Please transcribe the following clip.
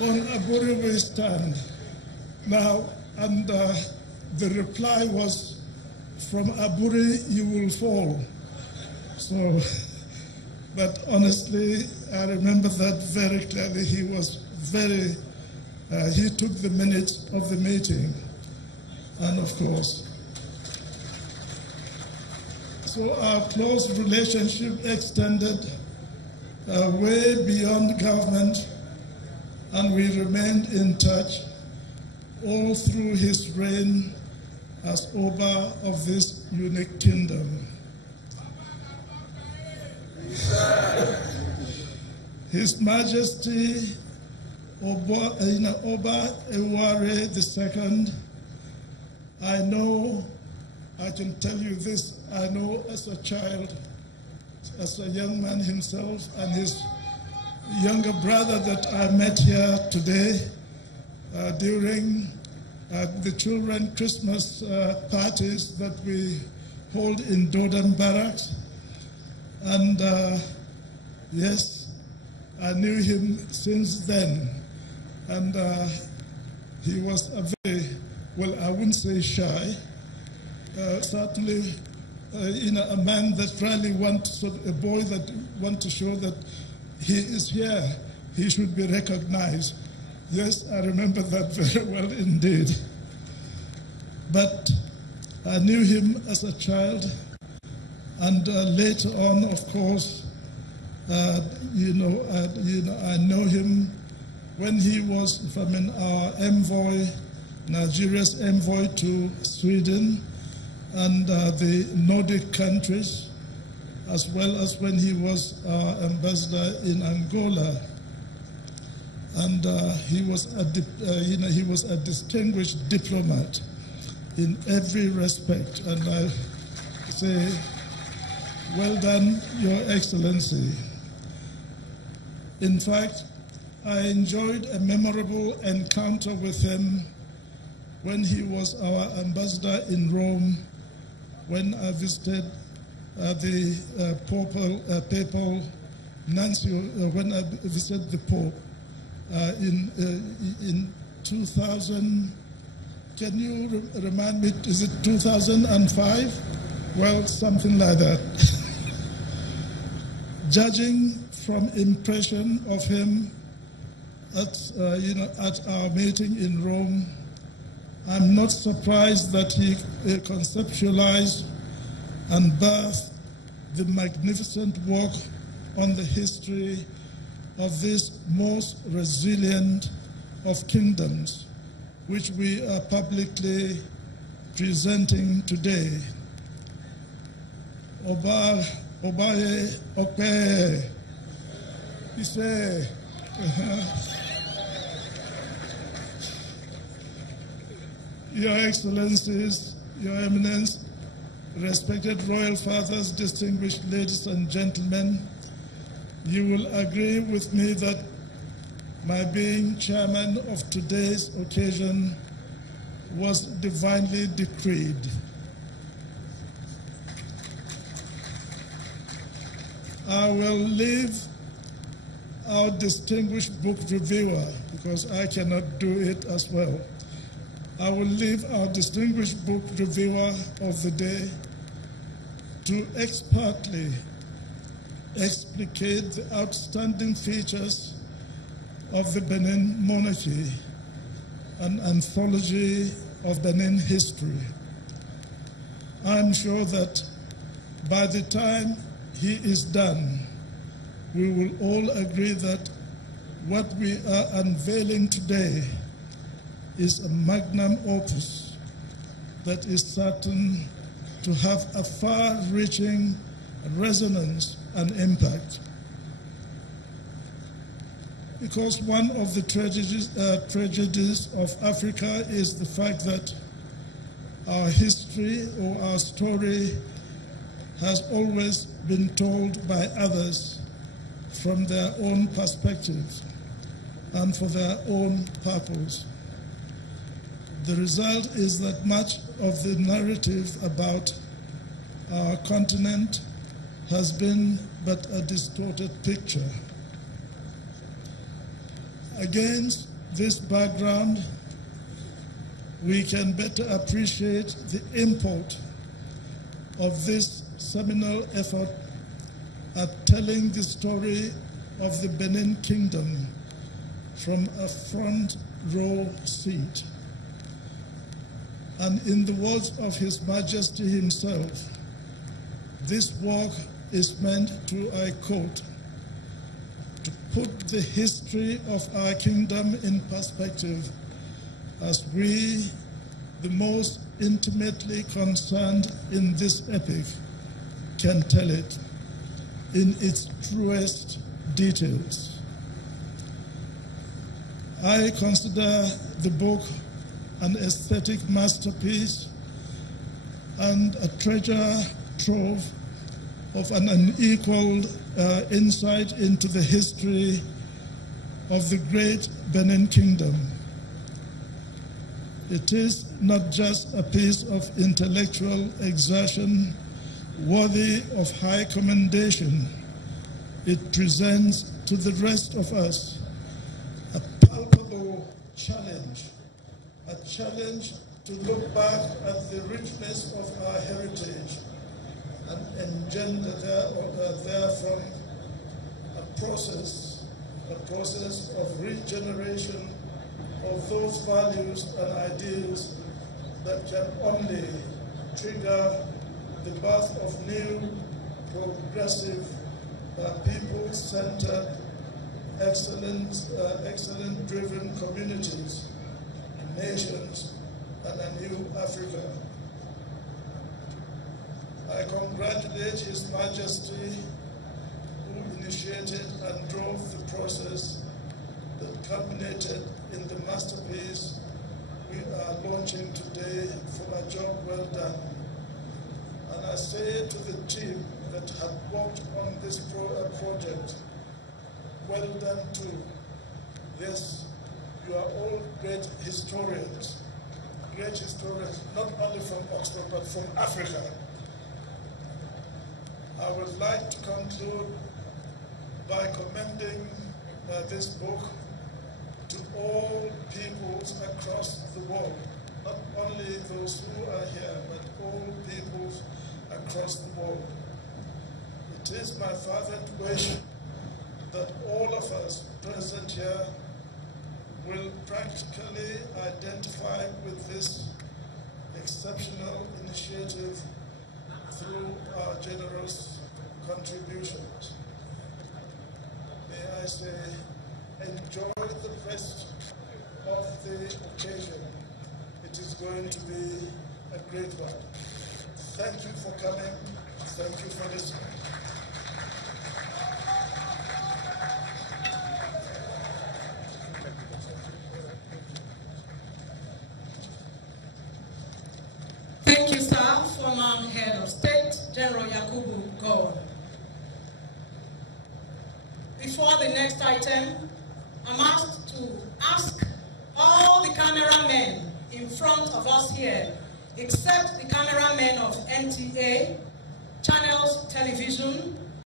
on Aburi we stand. Now, and the reply was, from Aburi you will fall. So, but honestly, I remember that very clearly. He was very, he took the minutes of the meeting, and of course. So our close relationship extended way beyond government, and we remained in touch all through his reign as Oba of this unique kingdom. His Majesty Oba Eware II, I know, I can tell you this, I know as a child, as a young man himself, and his younger brother that I met here today during the children Christmas parties that we hold in Dodam Barracks. And yes, I knew him since then. And he was a very, well, I wouldn't say shy, certainly a man that really wants, a boy that wants to show that he is here, he should be recognized. Yes, I remember that very well indeed. But I knew him as a child, and later on, of course, I know him when he was, our envoy, Nigeria's envoy to Sweden and the Nordic countries, as well as when he was ambassador in Angola. And he was a distinguished diplomat in every respect. And I say, well done, Your Excellency. In fact, I enjoyed a memorable encounter with him when he was our ambassador in Rome, when I visited the papal nuncio, when I visited the Pope in 2000. Can you remind me, is it 2005? Well, something like that. Judging from impression of him at our meeting in Rome, I'm not surprised that he conceptualized and birthed the magnificent work on the history of this most resilient of kingdoms, which we are publicly presenting today. Obaye Ope, he say, Your Excellencies, Your Eminence, respected royal fathers, distinguished ladies and gentlemen, you will agree with me that my being chairman of today's occasion was divinely decreed. I will leave our distinguished book reviewer, because I cannot do it as well. I will leave our distinguished book reviewer of the day to expertly explicate the outstanding features of the Benin Monarchy, an anthology of Benin history. I'm sure that by the time he is done, we will all agree that what we are unveiling today is a magnum opus that is certain to have a far-reaching resonance and impact. Because one of the tragedies of Africa is the fact that our history or our story has always been told by others from their own perspective and for their own purpose. The result is that much of the narrative about our continent has been but a distorted picture. Against this background, we can better appreciate the import of this seminal effort at telling the story of the Benin Kingdom from a front row seat. And in the words of His Majesty himself, this work is meant to, I quote, to put the history of our kingdom in perspective as we, the most intimately concerned in this epic, can tell it in its truest details. I consider the book an aesthetic masterpiece and a treasure trove of an unequaled insight into the history of the great Benin Kingdom. It is not just a piece of intellectual exertion worthy of high commendation. It presents to the rest of us a palpable challenge, a challenge to look back at the richness of our heritage and engender therefrom a process of regeneration of those values and ideals that can only trigger the birth of new, progressive, people-centered, excellent-driven communities, nations, and a new Africa. I congratulate His Majesty who initiated and drove the process that culminated in the masterpiece we are launching today for a job well done. And I say to the team that had worked on this project, well done too. Yes, you are all great historians, not only from Oxford, but from Africa. I would like to conclude by commending this book to all peoples across the world, not only those who are here, but all peoples across the world. It is my fervent wish that all of us present here will practically identify with this exceptional initiative through our generous contributions. May I say, enjoy the rest of the occasion. It is going to be a great one. Thank you for coming. Thank you for listening. Thank you, sir, former Head of State, General Yakubu Gowon. Before the next item, I'm asked to ask all the cameramen in front of us here, except the cameramen of NTA, Channels Television,